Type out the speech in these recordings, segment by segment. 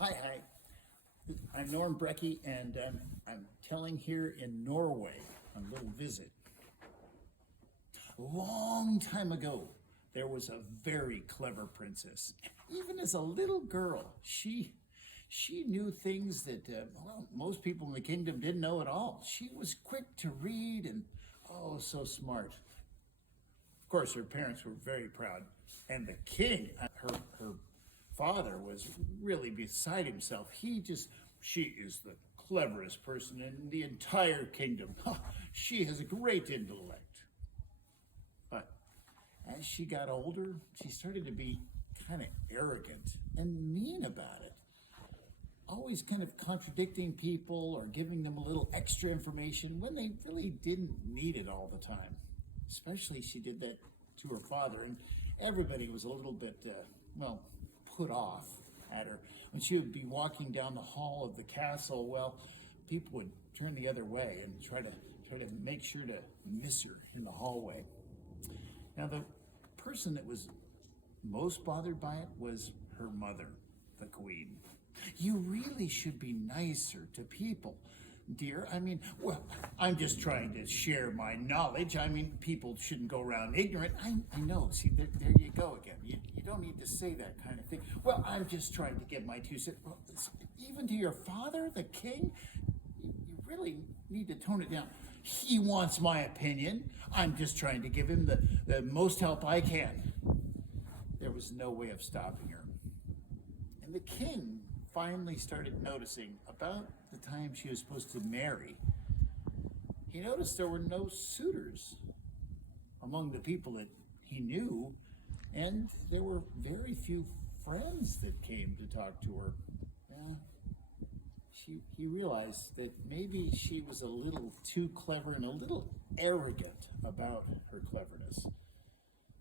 Hi. I'm Norm Brecke, and I'm telling here in Norway on a little visit. Long time ago, there was a very clever princess. Even as a little girl, she knew things that most people in the kingdom didn't know at all. She was quick to read and so smart. Of course, her parents were very proud, and the king, her father, was really beside himself. She is the cleverest person in the entire kingdom. She has a great intellect. But as she got older, she started to be kind of arrogant and mean about it. Always kind of contradicting people or giving them a little extra information when they really didn't need it all the time. Especially she did that to her father, and everybody was a little bit, put off at her. When she would be walking down the hall of the castle, people would turn the other way and try to make sure to miss her in the hallway. Now, the person that was most bothered by it was her mother, the queen. You really should be nicer to people, dear. I'm just trying to share my knowledge. People shouldn't go around ignorant. I know. See, there you go again. You don't need to say that kind of thing. Well, I'm just trying to get my 2 cents. Well, even to your father, the king, you really need to tone it down. He wants my opinion. I'm just trying to give him the most help I can. There was no way of stopping her. And the king finally started noticing about the time she was supposed to marry. He noticed there were no suitors among the people that he knew, and there were very few friends that came to talk to her. He realized that maybe she was a little too clever and a little arrogant about her cleverness.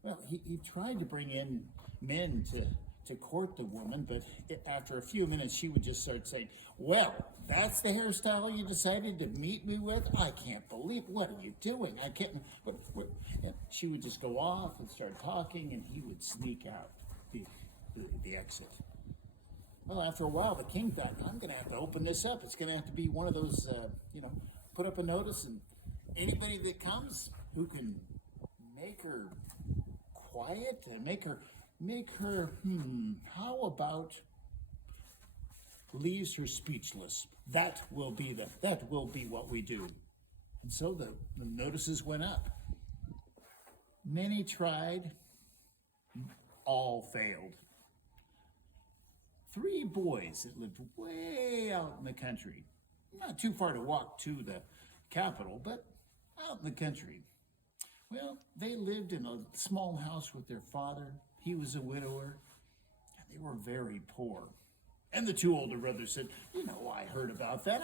Well, he tried to bring in men to court the woman, but after a few minutes, she would just start saying, "Well, that's the hairstyle you decided to meet me with? I can't believe, what are you doing? I can't," and she would just go off and start talking, and he would sneak out the exit. Well, after a while, the king thought, "I'm going to have to open this up. It's going to have to be one of those, put up a notice, and anybody that comes who can make her quiet and make her, how about leaves her speechless? That will be what we do." And so the notices went up. Many tried, all failed. 3 boys that lived way out in the country, not too far to walk to the capital, but out in the country. Well, they lived in a small house with their father. He was a widower, and they were very poor. And the 2 older brothers said, "I heard about that.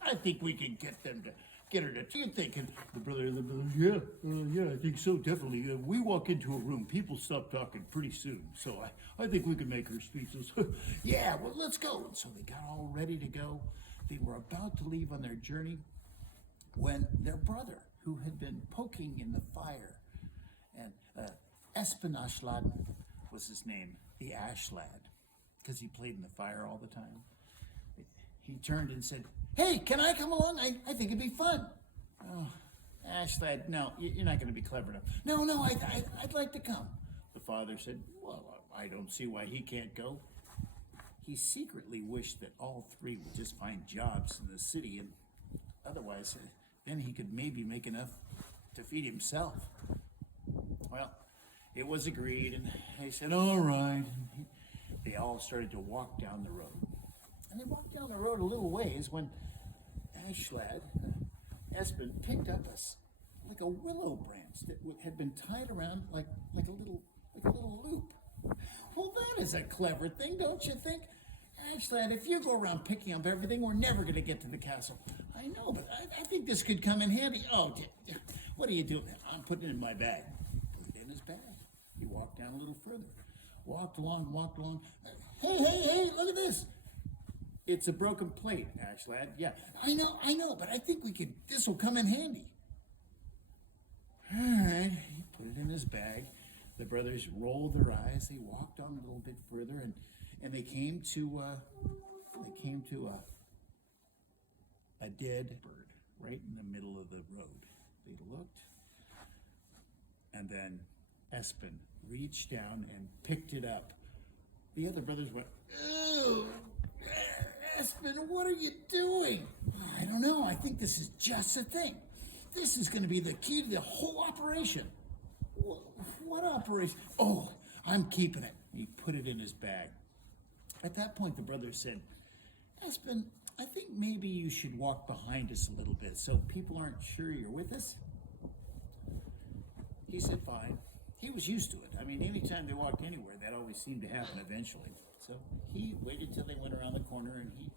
I think we can get her to. Do you think?" And the brother, yeah, I think so, definitely. We walk into a room, people stop talking pretty soon. So I think we can make her speechless. Yeah, well, let's go. And so they got all ready to go. They were about to leave on their journey when their brother, who had been poking in the fire, and Espen Ashlad was his name, the Ash Lad, because he played in the fire all the time. He turned and said, "Hey, can I come along? I think it'd be fun." "Oh, Ash Lad, no, you're not going to be clever enough." No, I'd like to come." The father said, "Well, I don't see why he can't go." He secretly wished that all 3 would just find jobs in the city, and otherwise, then he could maybe make enough to feed himself. Well, it was agreed, and they said, "All right." They all started to walk down the road. And they walked down the road a little ways when Ashlad, Espen, picked up a willow branch that had been tied around like a little loop. "Well, that is a clever thing, don't you think? Ashlad, if you go around picking up everything, we're never going to get to the castle." "I know, but I think this could come in handy." "Oh, what are you doing?" "I'm putting it in my bag." Put it in his bag. He walked down a little further. Walked along. Hey, look at this. "It's a broken plate, Ashlad." "Yeah, I know, but I think this will come in handy." All right, he put it in his bag. The brothers rolled their eyes. They walked on a little bit further, and they came to came to a dead bird right in the middle of the road. They looked, and then Espen reached down and picked it up. The other brothers went, "Ew, Espen, what are you doing?" "I don't know. I think this is just the thing. This is going to be the key to the whole operation." "What operation?" "Oh, I'm keeping it." He put it in his bag. At that point, the brothers said, "Espen, I think maybe you should walk behind us a little bit so people aren't sure you're with us." He said, "Fine." He was used to it. I mean, anytime they walked anywhere, that always seemed to happen eventually. So he waited till they went around the corner and he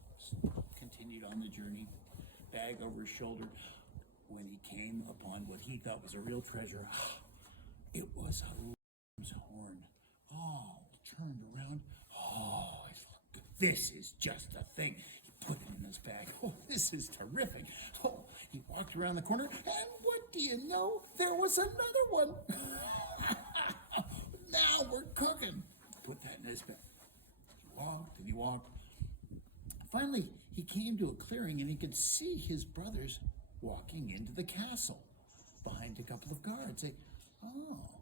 continued on the journey, bag over his shoulder. When he came upon what he thought was a real treasure, it was a lamb's horn, all turned around. "Oh, this is just the thing." He put it in his bag. "Oh, this is terrific." Oh, he walked around the corner, and what do you know? There was another one. Now we're cooking. Put that in his bag. He walked and he walked. Finally, he came to a clearing and he could see his brothers walking into the castle behind a couple of guards. Well,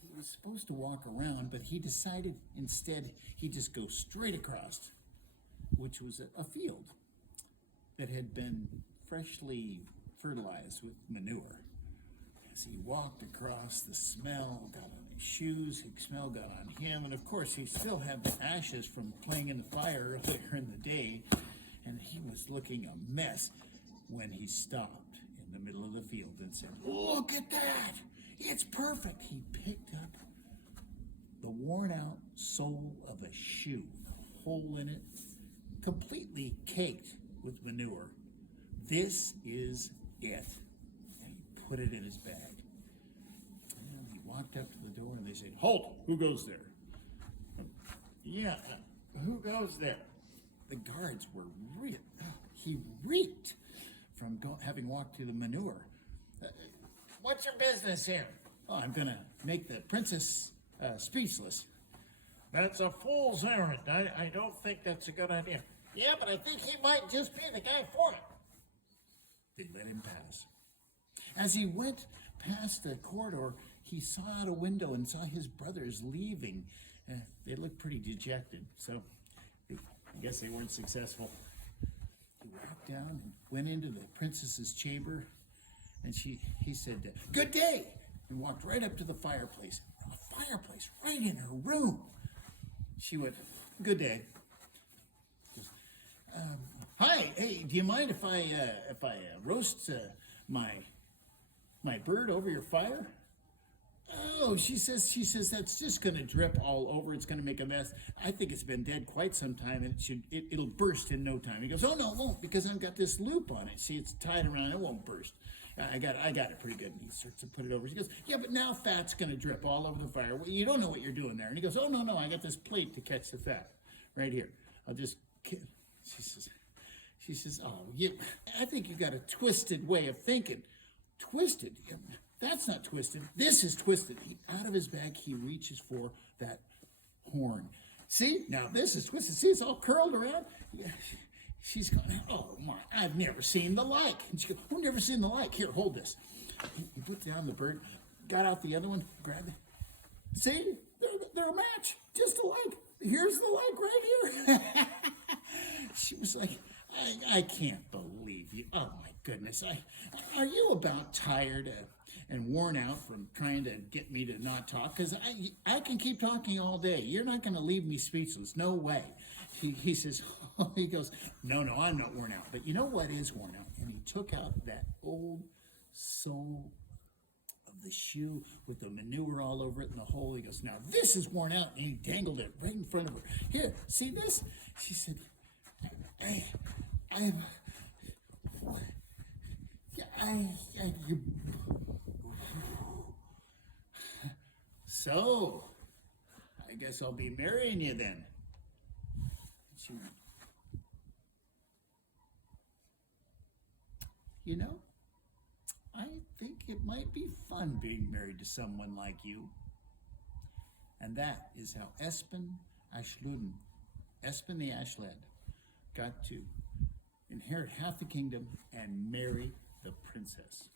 he was supposed to walk around, but he decided instead he'd just go straight across, which was a field that had been freshly fertilized with manure. As he walked across, the smell got on his shoes, the smell got on him, and of course he still had the ashes from playing in the fire earlier in the day, and he was looking a mess when he stopped in the middle of the field and said, "Look at that! It's perfect!" He picked up the worn-out sole of a shoe, a hole in it, completely caked with manure. "This is it." And he put it in his bag. And he walked up to the door and they said, "Halt! Who goes there?" "Yeah, who goes there?" The guards were he reeked from having walked through the manure. "What's your business here?" "Oh, I'm going to make the princess speechless." "That's a fool's errand. I don't think that's a good idea." "Yeah, but I think he might just be the guy for it." They let him pass. As he went past the corridor, he saw out a window and saw his brothers leaving. They looked pretty dejected, so I guess they weren't successful. He walked down and went into the princess's chamber, and he said, "Good day," and walked right up to the fireplace. A fireplace right in her room. She went, "Good day." "Hi, hey, do you mind if I roast my bird over your fire?" "Oh," she says that's just going to drip all over. It's going to make a mess. I think it's been dead quite some time, and it'll burst in no time." He goes, "Oh no, it won't, because I've got this loop on it. See, it's tied around. It won't burst. I got it pretty good." And he starts to put it over. She goes, "Yeah, but now fat's going to drip all over the fire. Well, you don't know what you're doing there." And he goes, "Oh no, I got this plate to catch the fat right here. I'll just." She says, "Oh, I think you got a twisted way of thinking." "Twisted? That's not twisted. This is twisted." Out of his bag, he reaches for that horn. "See, now this is twisted. See, it's all curled around." Yeah. She's going, "Oh my, I've never seen the like." And she goes, "I've never seen the like. Here, hold this." He put down the bird, got out the other one, grabbed it. "See, they're a match, just alike. Here's the like right here." She was like, I can't believe you. Oh my goodness. Are you about tired and worn out from trying to get me to not talk? Because I can keep talking all day. You're not going to leave me speechless. No way." He says, he goes, no, I'm not worn out. But you know what is worn out? And he took out that old sole of the shoe with the manure all over it in the hole. He goes, "Now this is worn out." And he dangled it right in front of her. "Here, see this?" She said, "So, I guess I'll be marrying you then." She went, "You know, I think it might be fun being married to someone like you." And that is how Espen the Ashled got to inherit half the kingdom and marry the princess.